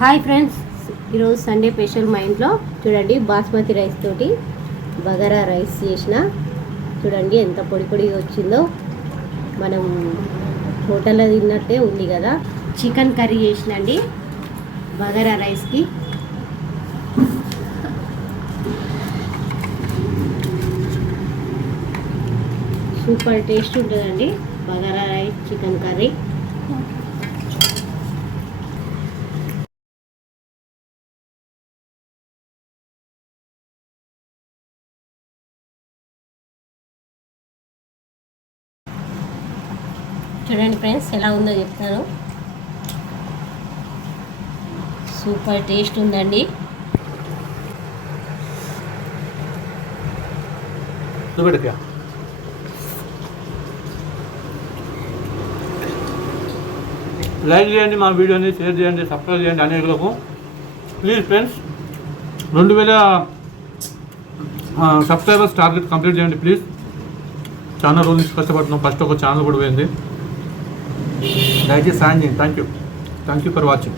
Hi friends, ఈరోజు Sunday special మా ఇంట్లో చూడండి బాస్మతి రైస్ తోటి బగారా రైస్ చేసిన. చూడండి ఎంత పొడి పొడిగా వచ్చిందో. మనం హోటల్లో తిన్నట్టే ఉంది కదా. చికెన్ కర్రీ చేసినండి బగారా రైస్కి. సూపర్ టేస్ట్ ఉంటుందండి బగారా రైస్ చికెన్ కర్రీ. చూడండి ఫ్రెండ్స్ ఎలా ఉందో చెప్తాను. సూపర్ టేస్ట్ ఉందండి. లైక్ చేయండి, మా వీడియోని షేర్ చేయండి, సబ్స్క్రైబ్ చేయండి అనేకులకు. Please friends, 2000 subscribers target complete చేయండి ప్లీజ్. చాలా రోజుల నుంచి కష్టపడుతున్నాం. ఫస్ట్ ఒక ఛానల్ కూడా పోయింది. దయచేసి సాయం చేయండి. Thank you for watching.